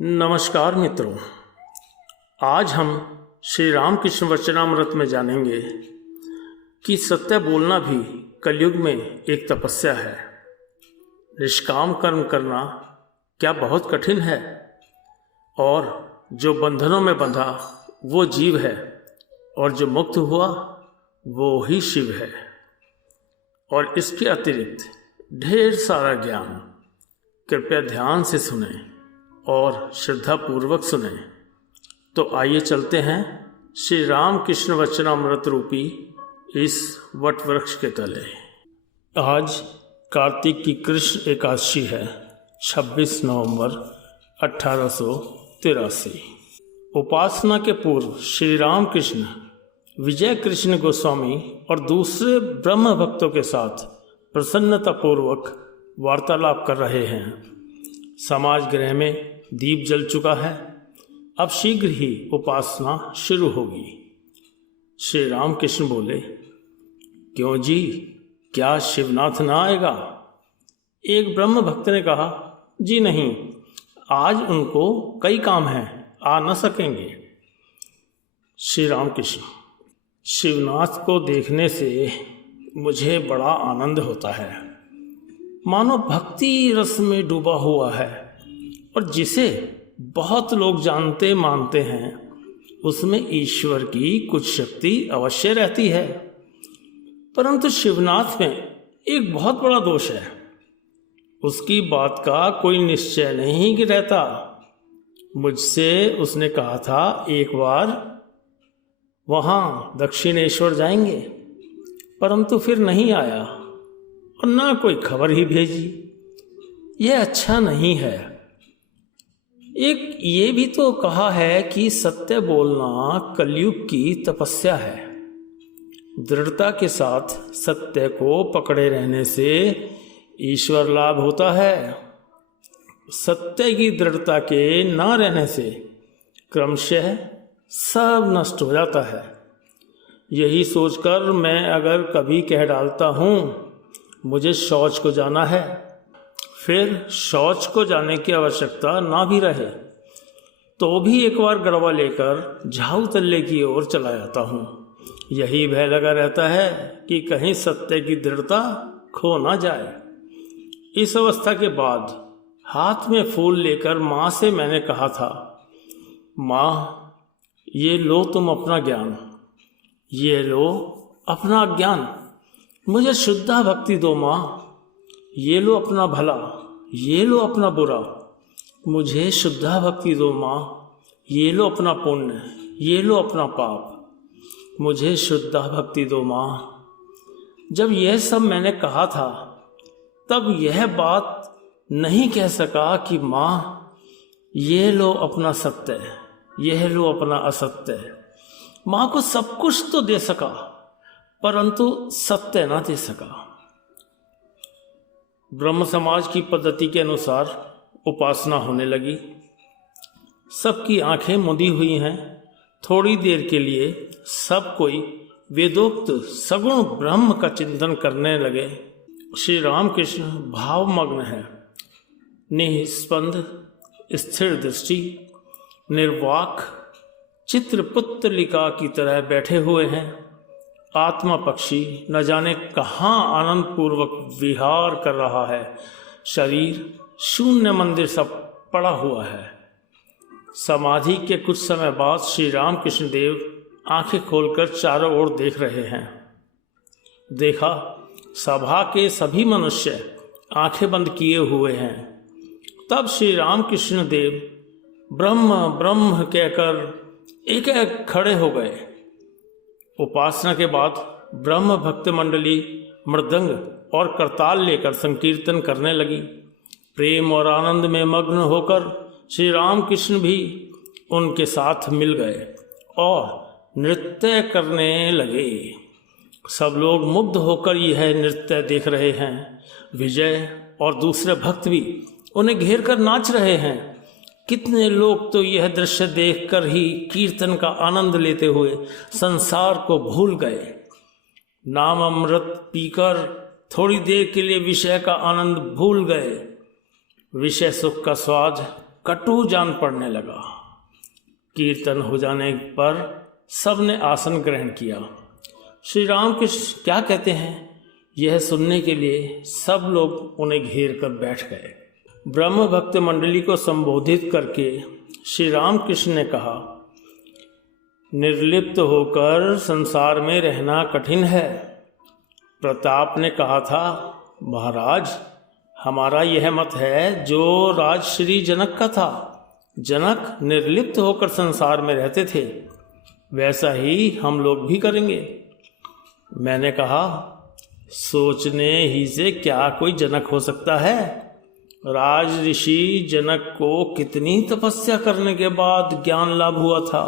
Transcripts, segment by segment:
नमस्कार मित्रों, आज हम श्री रामकृष्ण वचनामृत में जानेंगे कि सत्य बोलना भी कलयुग में एक तपस्या है। निष्काम कर्म करना क्या बहुत कठिन है, और जो बंधनों में बंधा वो जीव है और जो मुक्त हुआ वो ही शिव है। और इसके अतिरिक्त ढेर सारा ज्ञान। कृपया ध्यान से सुने और श्रद्धापूर्वक सुने। तो आइए चलते हैं श्री रामकृष्ण वचनामृत रूपी इस वट वृक्ष के तले। आज कार्तिक की कृष्ण एकादशी है, 26 नवंबर 1883। उपासना के पूर्व श्री रामकृष्ण विजय कृष्ण गोस्वामी और दूसरे ब्रह्म भक्तों के साथ प्रसन्नतापूर्वक वार्तालाप कर रहे हैं। समाज गृह में दीप जल चुका है, अब शीघ्र ही उपासना शुरू होगी। श्री रामकृष्ण बोले, क्यों जी, क्या शिवनाथ ना आएगा? एक ब्रह्म भक्त ने कहा, जी नहीं, आज उनको कई काम हैं, आ न सकेंगे। श्री रामकृष्ण, शिवनाथ को देखने से मुझे बड़ा आनंद होता है, मानो भक्ति रस में डूबा हुआ है, और जिसे बहुत लोग जानते मानते हैं उसमें ईश्वर की कुछ शक्ति अवश्य रहती है। परंतु शिवनाथ में एक बहुत बड़ा दोष है, उसकी बात का कोई निश्चय नहीं रहता। मुझसे उसने कहा था एक बार वहाँ दक्षिणेश्वर जाएंगे, परंतु फिर नहीं आया और ना कोई खबर ही भेजी। यह अच्छा नहीं है। एक ये भी तो कहा है कि सत्य बोलना कलयुग की तपस्या है। दृढ़ता के साथ सत्य को पकड़े रहने से ईश्वर लाभ होता है। सत्य की दृढ़ता के ना रहने से क्रमशः सब नष्ट हो जाता है। यही सोचकर मैं अगर कभी कह डालता हूँ मुझे शौच को जाना है, फिर शौच को जाने की आवश्यकता ना भी रहे तो भी एक बार गड़वा लेकर झाऊ तल्ले की ओर चला जाता हूँ। यही भय लगा रहता है कि कहीं सत्य की दृढ़ता खो ना जाए। इस अवस्था के बाद हाथ में फूल लेकर माँ से मैंने कहा था, माँ ये लो तुम अपना ज्ञान, ये लो अपना ज्ञान, मुझे शुद्धा भक्ति दो माँ। ये लो अपना भला, ये लो अपना बुरा, मुझे शुद्धा भक्ति दो माँ। ये लो अपना पुण्य, ये लो अपना पाप, मुझे शुद्धा भक्ति दो माँ। जब यह सब मैंने कहा था तब यह बात नहीं कह सका कि माँ ये लो अपना सत्य, यह लो अपना असत्य। माँ को सब कुछ तो दे सका परंतु सत्य ना दे सका। ब्रह्म समाज की पद्धति के अनुसार उपासना होने लगी। सबकी आंखें मुदी हुई हैं। थोड़ी देर के लिए सब कोई वेदोक्त सगुण ब्रह्म का चिंतन करने लगे। श्री रामकृष्ण भावमग्न है, निस्पंद, स्थिर दृष्टि, निर्वाक, चित्रपुतलिका की तरह बैठे हुए हैं। आत्मा पक्षी न जाने कहाँ आनंद पूर्वक विहार कर रहा है। शरीर शून्य मंदिर सा पड़ा हुआ है। समाधि के कुछ समय बाद श्री रामकृष्ण देव आंखें खोलकर चारों ओर देख रहे हैं। देखा सभा के सभी मनुष्य आंखें बंद किए हुए हैं। तब श्री रामकृष्ण देव ब्रह्म ब्रह्म कहकर एक एक खड़े हो गए। उपासना के बाद ब्रह्म भक्त मंडली मृदंग और करताल लेकर संकीर्तन करने लगी। प्रेम और आनंद में मग्न होकर श्री रामकृष्ण भी उनके साथ मिल गए और नृत्य करने लगे। सब लोग मुग्ध होकर यह नृत्य देख रहे हैं। विजय और दूसरे भक्त भी उन्हें घेर कर नाच रहे हैं। कितने लोग तो यह दृश्य देखकर ही कीर्तन का आनंद लेते हुए संसार को भूल गए। नाम अमृत पीकर थोड़ी देर के लिए विषय का आनंद भूल गए। विषय सुख का स्वाद कटु जान पड़ने लगा। कीर्तन हो जाने पर सबने आसन ग्रहण किया। श्री रामकृष्ण क्या कहते हैं यह सुनने के लिए सब लोग उन्हें घेर कर बैठ गए। ब्रह्म भक्त मंडली को संबोधित करके श्री रामकृष्ण ने कहा, निर्लिप्त होकर संसार में रहना कठिन है। प्रताप ने कहा था, महाराज हमारा यह मत है जो राजश्री जनक का था। जनक निर्लिप्त होकर संसार में रहते थे, वैसा ही हम लोग भी करेंगे। मैंने कहा, सोचने ही से क्या कोई जनक हो सकता है। राज ऋषि जनक को कितनी तपस्या करने के बाद ज्ञान लाभ हुआ था।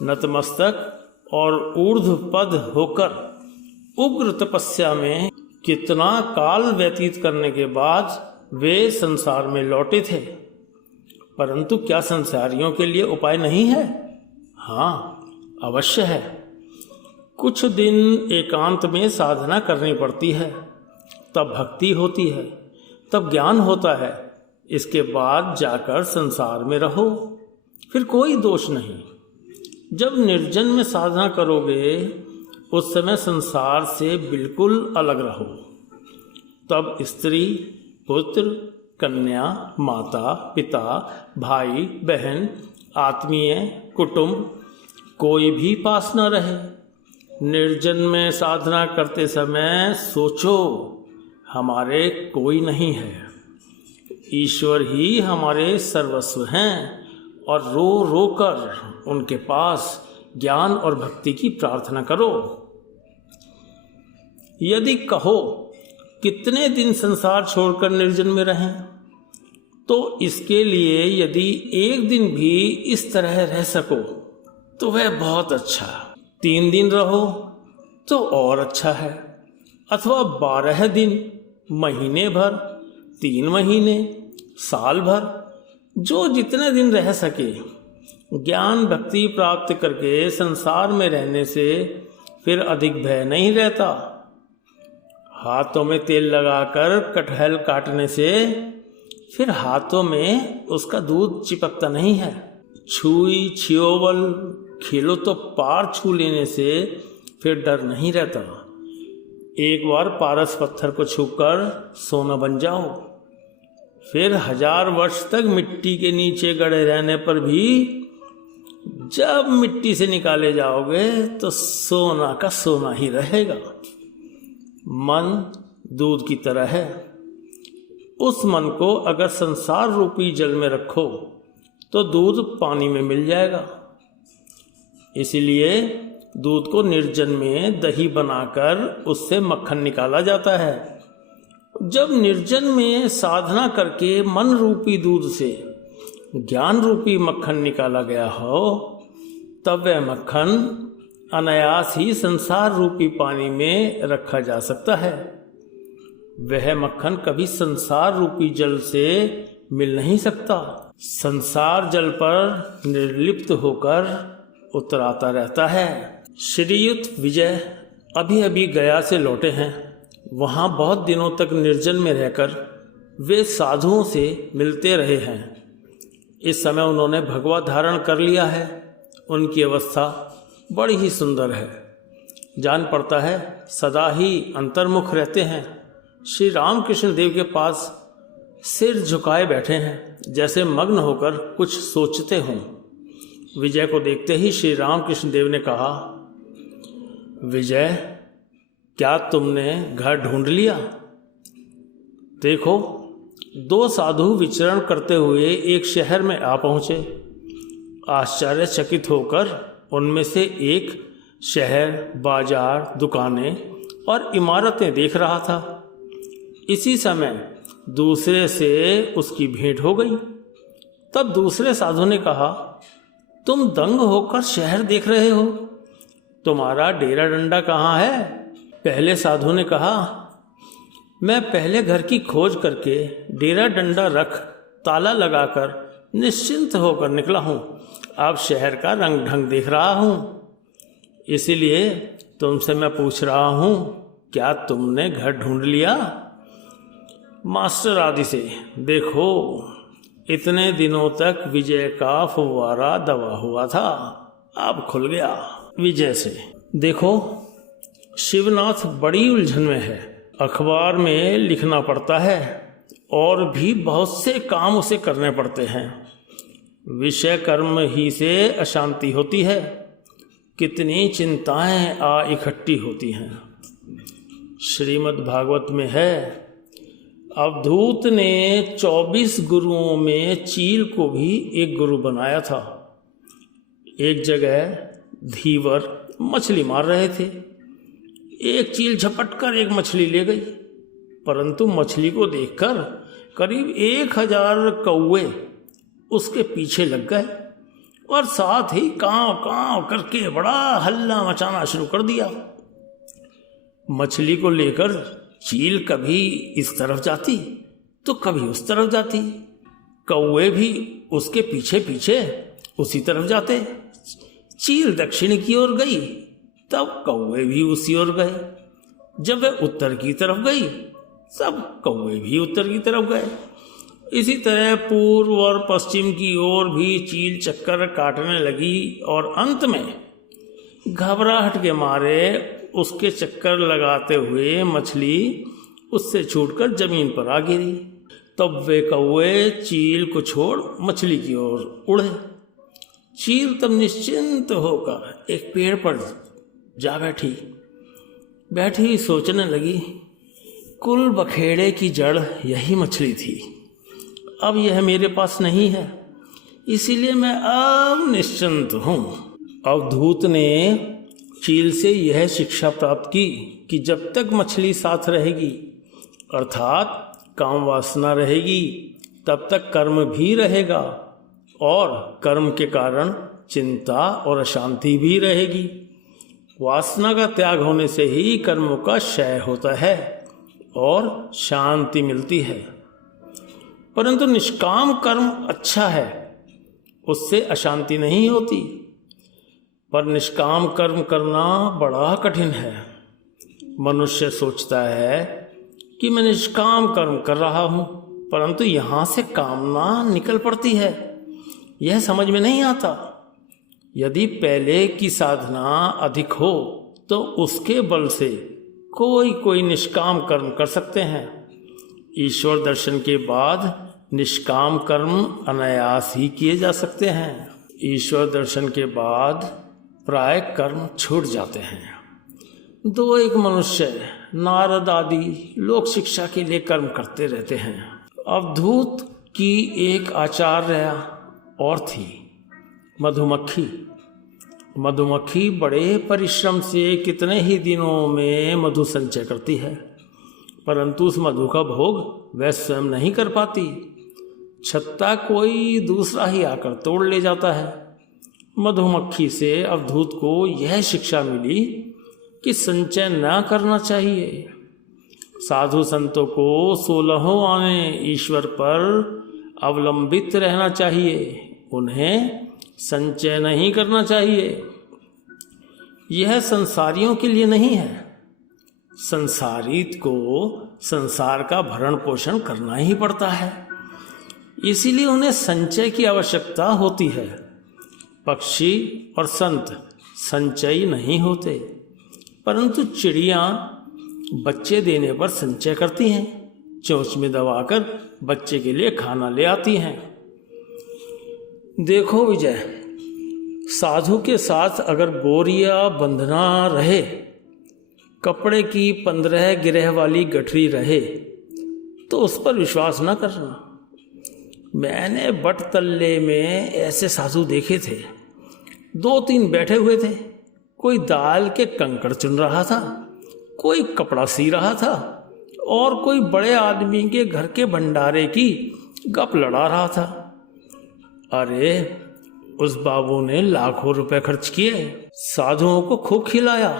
नतमस्तक और ऊर्ध्वपद होकर उग्र तपस्या में कितना काल व्यतीत करने के बाद वे संसार में लौटे थे। परंतु क्या संसारियों के लिए उपाय नहीं है? हाँ, अवश्य है। कुछ दिन एकांत में साधना करनी पड़ती है, तब भक्ति होती है, तब ज्ञान होता है। इसके बाद जाकर संसार में रहो, फिर कोई दोष नहीं। जब निर्जन में साधना करोगे उस समय संसार से बिल्कुल अलग रहो। तब स्त्री, पुत्र, कन्या, माता, पिता, भाई, बहन, आत्मीय, कुटुंब कोई भी पास न रहे। निर्जन में साधना करते समय सोचो, हमारे कोई नहीं है, ईश्वर ही हमारे सर्वस्व हैं, और रो रो कर उनके पास ज्ञान और भक्ति की प्रार्थना करो। यदि कहो कितने दिन संसार छोड़कर निर्जन में रहें, तो इसके लिए यदि एक दिन भी इस तरह रह सको तो वह बहुत अच्छा। 3 दिन रहो तो और अच्छा है, अथवा 12 दिन, महीने भर, 3 महीने, साल भर, जो जितने दिन रह सके। ज्ञान भक्ति प्राप्त करके संसार में रहने से फिर अधिक भय नहीं रहता। हाथों में तेल लगाकर कटहल काटने से फिर हाथों में उसका दूध चिपकता नहीं है। छुई छियोवल खिलो तो पार छू लेने से फिर डर नहीं रहता। एक बार पारस पत्थर को छूकर सोना बन जाओ, फिर 1000 वर्ष तक मिट्टी के नीचे गड़े रहने पर भी जब मिट्टी से निकाले जाओगे तो सोना का सोना ही रहेगा। मन दूध की तरह है। उस मन को अगर संसार रूपी जल में रखो तो दूध पानी में मिल जाएगा। इसीलिए दूध को निर्जन में दही बनाकर उससे मक्खन निकाला जाता है। जब निर्जन में साधना करके मन रूपी दूध से ज्ञान रूपी मक्खन निकाला गया हो, तब वह मक्खन अनायास ही संसार रूपी पानी में रखा जा सकता है। वह मक्खन कभी संसार रूपी जल से मिल नहीं सकता। संसार जल पर निर्लिप्त होकर उतराता रहता है। श्रीयुत विजय अभी अभी गया से लौटे हैं। वहाँ बहुत दिनों तक निर्जन में रहकर वे साधुओं से मिलते रहे हैं। इस समय उन्होंने भगवा धारण कर लिया है। उनकी अवस्था बड़ी ही सुंदर है। जान पड़ता है सदा ही अंतर्मुख रहते हैं। श्री रामकृष्ण देव के पास सिर झुकाए बैठे हैं, जैसे मग्न होकर कुछ सोचते हों। विजय को देखते ही श्री रामकृष्ण देव ने कहा, विजय, क्या तुमने घर ढूंढ लिया? देखो, 2 साधु विचरण करते हुए एक शहर में आ पहुँचे। आश्चर्यचकित होकर उनमें से एक शहर, बाजार, दुकानें और इमारतें देख रहा था। इसी समय दूसरे से उसकी भेंट हो गई। तब दूसरे साधु ने कहा, तुम दंग होकर शहर देख रहे हो, तुम्हारा डेरा डंडा कहाँ है? पहले साधु ने कहा, मैं पहले घर की खोज करके डेरा डंडा रख ताला लगाकर निश्चिंत होकर निकला हूँ। अब शहर का रंग ढंग देख रहा हूँ, इसीलिए तुमसे मैं पूछ रहा हूँ, क्या तुमने घर ढूंढ लिया? मास्टर आदि से देखो, इतने दिनों तक विजय का फुव्वारा दबा हुआ था, अब खुल गया विजय से। देखो, शिवनाथ बड़ी उलझन में है। अखबार में लिखना पड़ता है और भी बहुत से काम उसे करने पड़ते हैं। विषय कर्म ही से अशांति होती है। कितनी चिंताएं आ इकट्ठी होती हैं। श्रीमद् भागवत में है, अवधूत ने 24 गुरुओं में चील को भी एक गुरु बनाया था। एक जगह धीवर मछली मार रहे थे। एक चील झपट कर एक मछली ले गई, परंतु मछली को देखकर करीब 1000 कौवे उसके पीछे लग गए और साथ ही कांव कांव करके बड़ा हल्ला मचाना शुरू कर दिया। मछली को लेकर चील कभी इस तरफ जाती तो कभी उस तरफ जाती। कौवे भी उसके पीछे पीछे उसी तरफ जाते। चील दक्षिण की ओर गई तब कौवे भी उसी ओर गए। जब वह उत्तर की तरफ गई सब कौवे भी उत्तर की तरफ गए। इसी तरह पूर्व और पश्चिम की ओर भी चील चक्कर काटने लगी और अंत में घबराहट के मारे उसके चक्कर लगाते हुए मछली उससे छूटकर जमीन पर आ गिरी। तब वे कौवे चील को छोड़ मछली की ओर उड़े। चील तब निश्चिंत होकर एक पेड़ पर जा बैठी सोचने लगी, कुल बखेड़े की जड़ यही मछली थी। अब यह मेरे पास नहीं है, इसीलिए मैं अब निश्चिंत हूँ। अवधूत ने चील से यह शिक्षा प्राप्त की कि जब तक मछली साथ रहेगी, अर्थात काम वासना रहेगी, तब तक कर्म भी रहेगा और कर्म के कारण चिंता और अशांति भी रहेगी। वासना का त्याग होने से ही कर्मों का क्षय होता है और शांति मिलती है। परंतु निष्काम कर्म अच्छा है, उससे अशांति नहीं होती। पर निष्काम कर्म करना बड़ा कठिन है। मनुष्य सोचता है कि मैं निष्काम कर्म कर रहा हूँ, परंतु यहाँ से कामना निकल पड़ती है। यह समझ में नहीं आता। यदि पहले की साधना अधिक हो तो उसके बल से कोई निष्काम कर्म कर सकते हैं। ईश्वर दर्शन के बाद निष्काम कर्म अनायास ही किए जा सकते हैं। ईश्वर दर्शन के बाद प्राय कर्म छूट जाते हैं। दो एक मनुष्य नारद आदि लोक शिक्षा के लिए कर्म करते रहते हैं। अवधूत की एक आचार्य और थी, मधुमक्खी। मधुमक्खी बड़े परिश्रम से कितने ही दिनों में मधु संचय करती है, परंतु उस मधु का भोग वह स्वयं नहीं कर पाती। छत्ता कोई दूसरा ही आकर तोड़ ले जाता है। मधुमक्खी से अवधूत को यह शिक्षा मिली कि संचय न करना चाहिए। साधु संतों को 16 आने ईश्वर पर अवलंबित रहना चाहिए, उन्हें संचय नहीं करना चाहिए। यह संसारियों के लिए नहीं है। संसारित को संसार का भरण पोषण करना ही पड़ता है, इसीलिए उन्हें संचय की आवश्यकता होती है। पक्षी और संत संचयी नहीं होते, परंतु चिड़िया बच्चे देने पर संचय करती हैं। चोंच में दबाकर बच्चे के लिए खाना ले आती हैं। देखो विजय, साधु के साथ अगर बोरिया बंधना रहे, कपड़े की 15 गिरह वाली गठरी रहे, तो उस पर विश्वास न करना। मैंने बट तल्ले में ऐसे साधु देखे थे। 2-3 बैठे हुए थे। कोई दाल के कंकड़ चुन रहा था, कोई कपड़ा सी रहा था और कोई बड़े आदमी के घर के भंडारे की गप लड़ा रहा था। अरे उस बाबू ने लाखों रुपए खर्च किए, साधुओं को खूब खिलाया।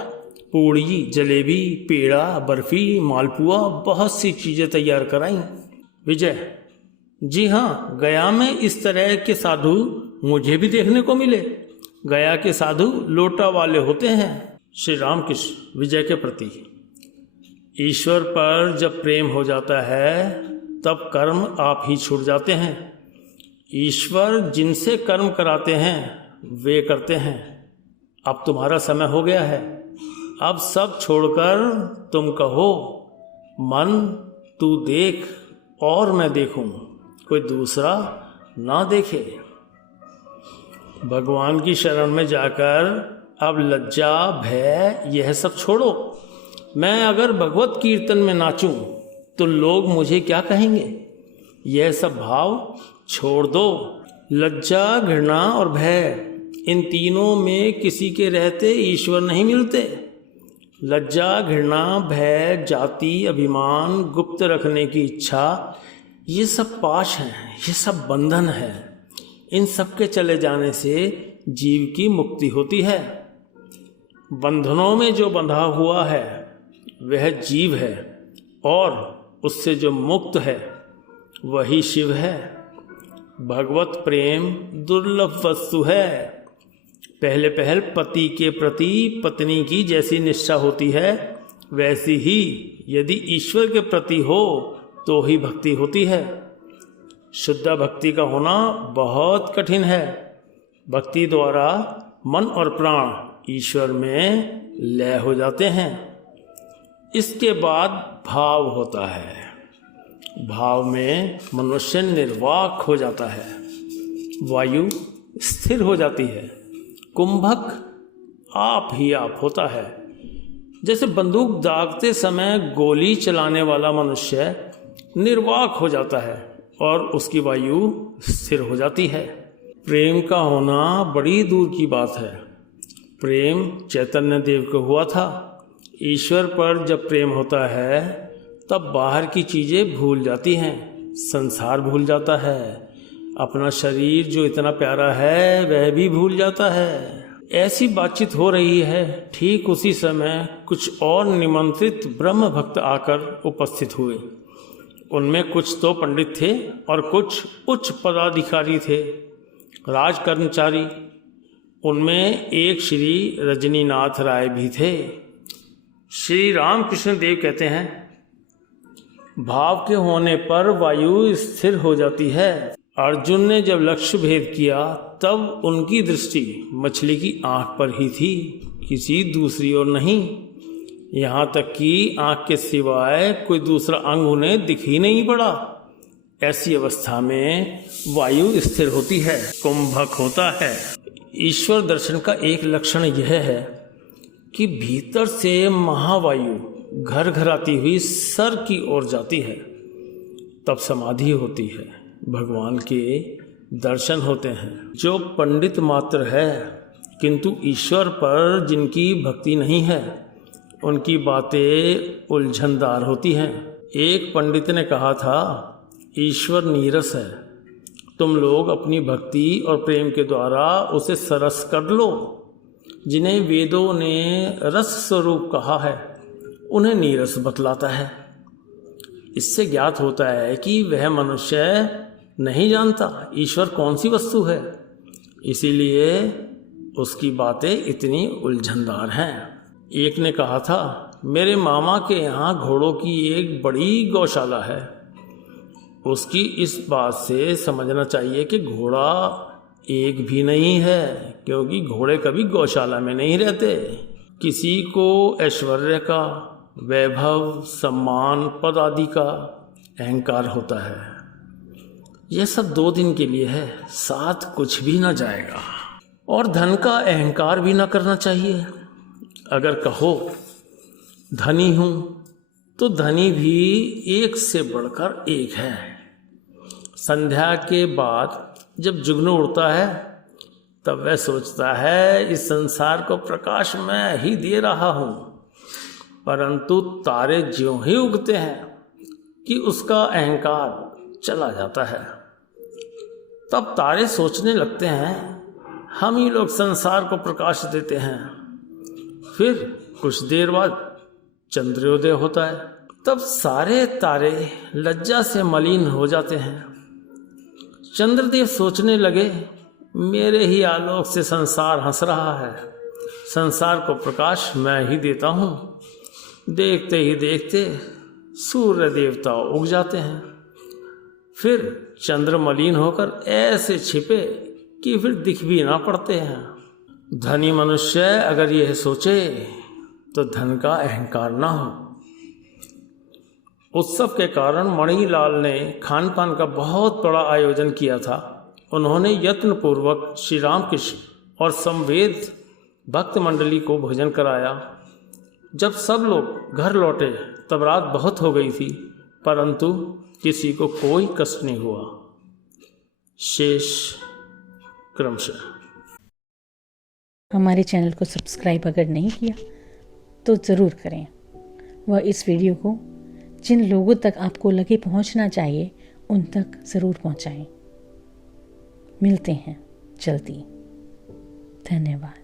पूड़ी, जलेबी, पेड़ा, बर्फी, मालपुआ, बहुत सी चीजें तैयार कराई। विजय, जी हाँ, गया में इस तरह के साधु मुझे भी देखने को मिले। गया के साधु लोटा वाले होते हैं। श्री रामकृष्ण विजय के प्रति। ईश्वर पर जब प्रेम हो जाता है तब कर्म आप ही छूट जाते हैं। ईश्वर जिनसे कर्म कराते हैं वे करते हैं। अब तुम्हारा समय हो गया है, अब सब छोड़कर तुम कहो, मन तू देख और मैं देखूं, कोई दूसरा ना देखे। भगवान की शरण में जाकर अब लज्जा भय यह सब छोड़ो। मैं अगर भगवत कीर्तन में नाचूं तो लोग मुझे क्या कहेंगे? यह सब भाव छोड़ दो। लज्जा, घृणा और भय, इन तीनों में किसी के रहते ईश्वर नहीं मिलते। लज्जा, घृणा, भय, जाति, अभिमान, गुप्त रखने की इच्छा, ये सब पाश हैं, ये सब बंधन है। इन सब के चले जाने से जीव की मुक्ति होती है। बंधनों में जो बंधा हुआ है वह जीव है, और उससे जो मुक्त है वही शिव है। भगवत प्रेम दुर्लभ वस्तु है। पहले पहल पति के प्रति पत्नी की जैसी निष्ठा होती है, वैसी ही यदि ईश्वर के प्रति हो तो ही भक्ति होती है। शुद्ध भक्ति का होना बहुत कठिन है। भक्ति द्वारा मन और प्राण ईश्वर में लय हो जाते हैं। इसके बाद भाव होता है। भाव में मनुष्य निर्वाक हो जाता है, वायु स्थिर हो जाती है, कुंभक आप ही आप होता है। जैसे बंदूक दागते समय गोली चलाने वाला मनुष्य निर्वाक हो जाता है और उसकी वायु स्थिर हो जाती है। प्रेम का होना बड़ी दूर की बात है। प्रेम चैतन्य देव को हुआ था। ईश्वर पर जब प्रेम होता है तब बाहर की चीज़ें भूल जाती हैं, संसार भूल जाता है, अपना शरीर जो इतना प्यारा है वह भी भूल जाता है। ऐसी बातचीत हो रही है, ठीक उसी समय कुछ और निमंत्रित ब्रह्म भक्त आकर उपस्थित हुए। उनमें कुछ तो पंडित थे और कुछ उच्च पदाधिकारी थे, राज कर्मचारी। उनमें एक श्री रजनीनाथ राय भी थे। श्री रामकृष्ण देव कहते हैं, भाव के होने पर वायु स्थिर हो जाती है। अर्जुन ने जब लक्ष्य भेद किया तब उनकी दृष्टि मछली की आंख पर ही थी, किसी दूसरी ओर नहीं। यहाँ तक कि आंख के सिवाय कोई दूसरा अंग उन्हें दिख ही नहीं पड़ा। ऐसी अवस्था में वायु स्थिर होती है, कुंभक होता है। ईश्वर दर्शन का एक लक्षण यह है कि भीतर से महावायु घर घर आती हुई सर की ओर जाती है, तब समाधि होती है, भगवान के दर्शन होते हैं। जो पंडित मात्र है किंतु ईश्वर पर जिनकी भक्ति नहीं है, उनकी बातें उलझनदार होती हैं। एक पंडित ने कहा था, ईश्वर नीरस है, तुम लोग अपनी भक्ति और प्रेम के द्वारा उसे सरस कर लो। जिन्हें वेदों ने रस स्वरूप कहा है उन्हें नीरस बतलाता है। इससे ज्ञात होता है कि वह मनुष्य नहीं जानता ईश्वर कौन सी वस्तु है, इसीलिए उसकी बातें इतनी उलझनदार हैं। एक ने कहा था, मेरे मामा के यहाँ घोड़ों की एक बड़ी गौशाला है। उसकी इस बात से समझना चाहिए कि घोड़ा एक भी नहीं है, क्योंकि घोड़े कभी गौशाला में नहीं रहते। किसी को ऐश्वर्य का, वैभव, सम्मान, पद आदि का अहंकार होता है। यह सब 2 दिन के लिए है, साथ कुछ भी ना जाएगा। और धन का अहंकार भी ना करना चाहिए। अगर कहो धनी हूँ तो धनी भी एक से बढ़कर एक है। संध्या के बाद जब जुगनू उड़ता है तब वह सोचता है इस संसार को प्रकाश मैं ही दे रहा हूँ, परंतु तारे ज्यों ही उगते हैं कि उसका अहंकार चला जाता है। तब तारे सोचने लगते हैं हम ही लोग संसार को प्रकाश देते हैं। फिर कुछ देर बाद चंद्रोदय होता है, तब सारे तारे लज्जा से मलिन हो जाते हैं। चंद्रदेव सोचने लगे मेरे ही आलोक से संसार हंस रहा है, संसार को प्रकाश मैं ही देता हूँ। देखते ही देखते सूर्य देवता उग जाते हैं। फिर चंद्र मलिन होकर ऐसे छिपे कि फिर दिख भी ना पड़ते हैं। धनी मनुष्य अगर यह सोचे तो धन का अहंकार ना हो। उत्सव के कारण मणिलाल ने खान पान का बहुत बड़ा आयोजन किया था। उन्होंने यत्नपूर्वक श्री रामकृष्ण और समवेद भक्त मंडली को भोजन कराया। जब सब लोग घर लौटे तब रात बहुत हो गई थी, परंतु किसी को कोई कष्ट नहीं हुआ। शेष क्रमशः। हमारे चैनल को सब्सक्राइब अगर नहीं किया तो ज़रूर करें व इस वीडियो को जिन लोगों तक आपको लगे पहुंचना चाहिए उन तक ज़रूर पहुंचाएं। मिलते हैं जल्दी। धन्यवाद।